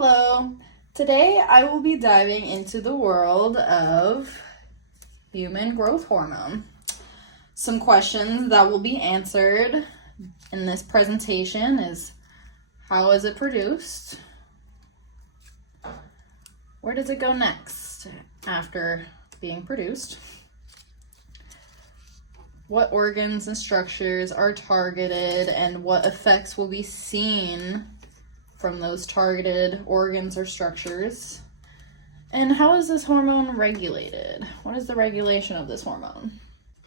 Hello! Today I will be diving into the world of human growth hormone. Some questions that will be answered in this presentation is: how is it produced? Where does it go next after being produced? What organs and structures are targeted and what effects will be seen from those targeted organs or structures? And how is this hormone regulated? What is the regulation of this hormone?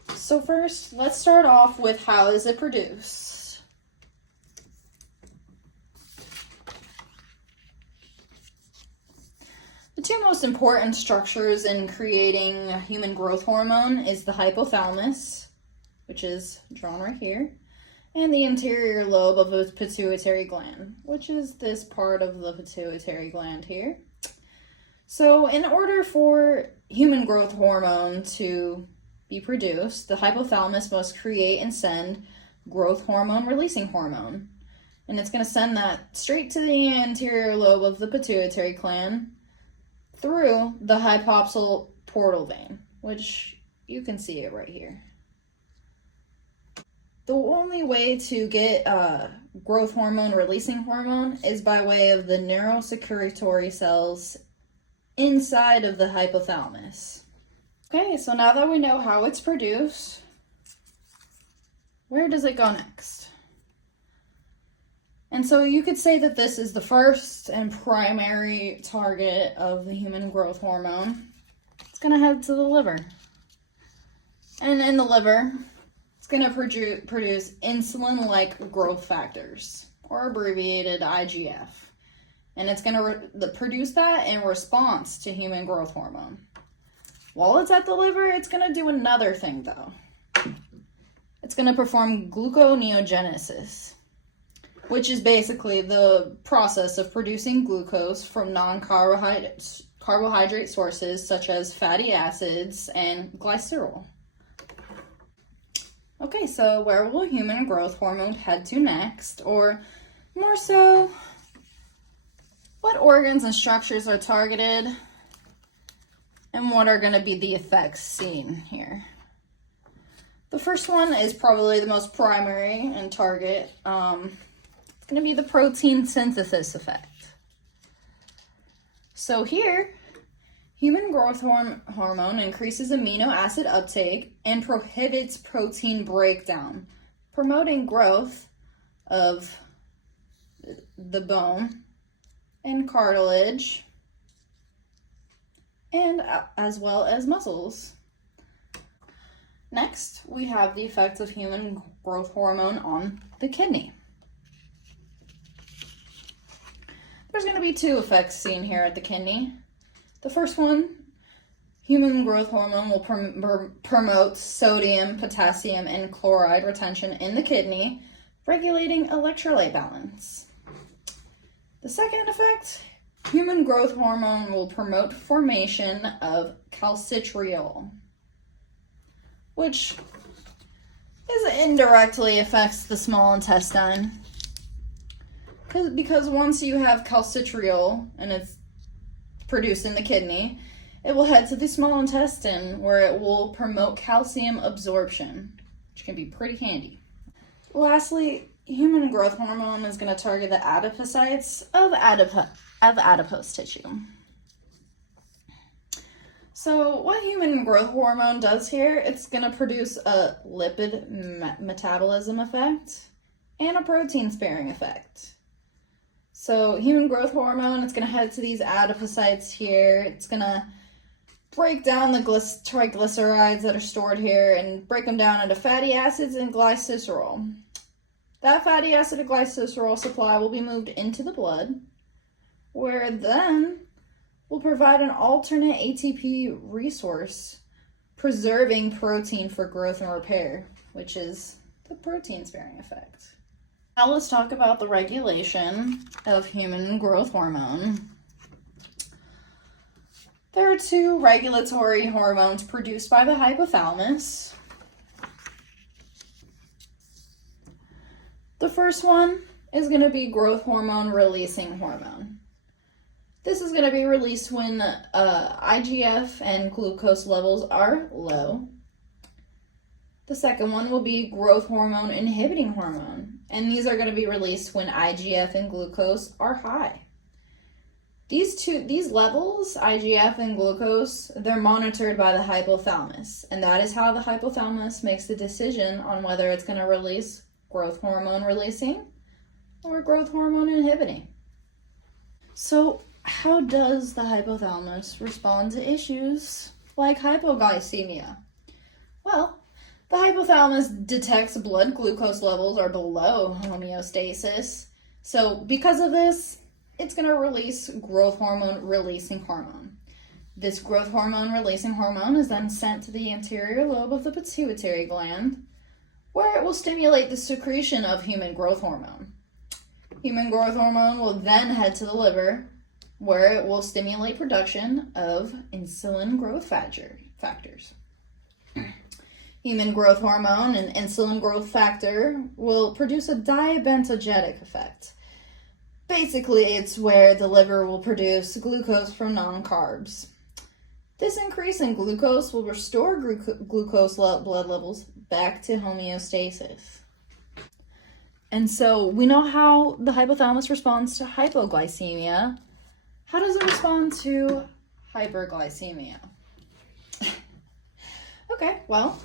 So first, let's start off with how is it produced? The two most important structures in creating a human growth hormone is the hypothalamus, which is drawn right here, and the anterior lobe of the pituitary gland, which is this part of the pituitary gland here. So in order for human growth hormone to be produced, the hypothalamus must create and send growth hormone releasing hormone. And it's going to send that straight to the anterior lobe of the pituitary gland through the hypophyseal portal vein, which you can see it right here. The only way to get growth hormone releasing hormone is by way of the neurosecretory cells inside of the hypothalamus. Okay, so now that we know how it's produced, where does it go next? And so you could say that this is the first and primary target of the human growth hormone. It's going to head to the liver. And in the liver, it's going to produce insulin-like growth factors, or abbreviated IGF. And it's going to produce that in response to human growth hormone. While it's at the liver, it's going to do another thing, though. It's going to perform gluconeogenesis, which is basically the process of producing glucose from non-carbohydrate sources such as fatty acids and glycerol. Okay, so where will human growth hormone head to next? Or more so, what organs and structures are targeted? And what are going to be the effects seen here? The first one is probably the most primary and target. It's going to be the protein synthesis effect. So here, human growth hormone increases amino acid uptake and prohibits protein breakdown, promoting growth of the bone and cartilage, and as well as muscles. Next, we have the effects of human growth hormone on the kidney. There's going to be two effects seen here at the kidney. The first one, human growth hormone will promote sodium, potassium, and chloride retention in the kidney, regulating electrolyte balance. The second effect, human growth hormone will promote formation of calcitriol, which indirectly affects the small intestine. Because once you have calcitriol and it's produced in the kidney, it will head to the small intestine where it will promote calcium absorption, which can be pretty handy. Lastly, human growth hormone is going to target the adipocytes of adipose tissue. So what human growth hormone does here, it's going to produce a lipid metabolism effect and a protein sparing effect. So human growth hormone, it's going to head to these adipocytes here. It's going to break down the triglycerides that are stored here and break them down into fatty acids and glycerol. That fatty acid and glycerol supply will be moved into the blood, where then will provide an alternate ATP resource, preserving protein for growth and repair, which is the protein sparing effect. Now let's talk about the regulation of human growth hormone. There are two regulatory hormones produced by the hypothalamus. The first one is going to be growth hormone releasing hormone. This is going to be released when IGF and glucose levels are low. The second one will be growth hormone inhibiting hormone, and these are going to be released when IGF and glucose are high. These levels, IGF and glucose, they're monitored by the hypothalamus, and that is how the hypothalamus makes the decision on whether it's going to release growth hormone releasing or growth hormone inhibiting. So, how does the hypothalamus respond to issues like hypoglycemia? Well, the hypothalamus detects blood glucose levels are below homeostasis. So, because of this, it's going to release growth hormone releasing hormone. This growth hormone releasing hormone is then sent to the anterior lobe of the pituitary gland, where it will stimulate the secretion of human growth hormone. Human growth hormone will then head to the liver, where it will stimulate production of insulin growth factors. Human growth hormone and insulin growth factor will produce a diabetogenic effect. Basically, it's where the liver will produce glucose from non-carbs. This increase in glucose will restore glucose blood levels back to homeostasis. And so we know how the hypothalamus responds to hypoglycemia. How does it respond to hyperglycemia? Okay, well,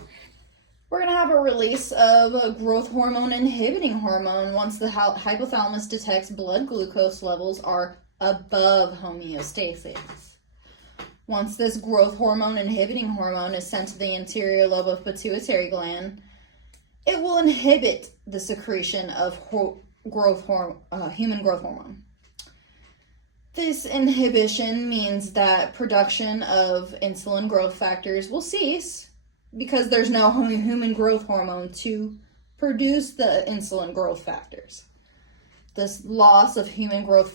we're going to have a release of a growth hormone inhibiting hormone once the hypothalamus detects blood glucose levels are above homeostasis. Once this growth hormone inhibiting hormone is sent to the anterior lobe of pituitary gland, it will inhibit the secretion of human growth hormone. This inhibition means that production of insulin growth factors will cease because there's no human growth hormone to produce the insulin growth factors. This loss of human growth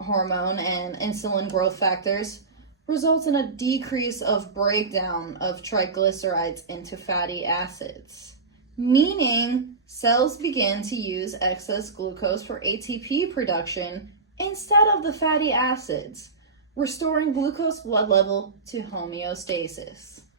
hormone and insulin growth factors results in a decrease of breakdown of triglycerides into fatty acids, meaning cells begin to use excess glucose for ATP production instead of the fatty acids, restoring glucose blood level to homeostasis.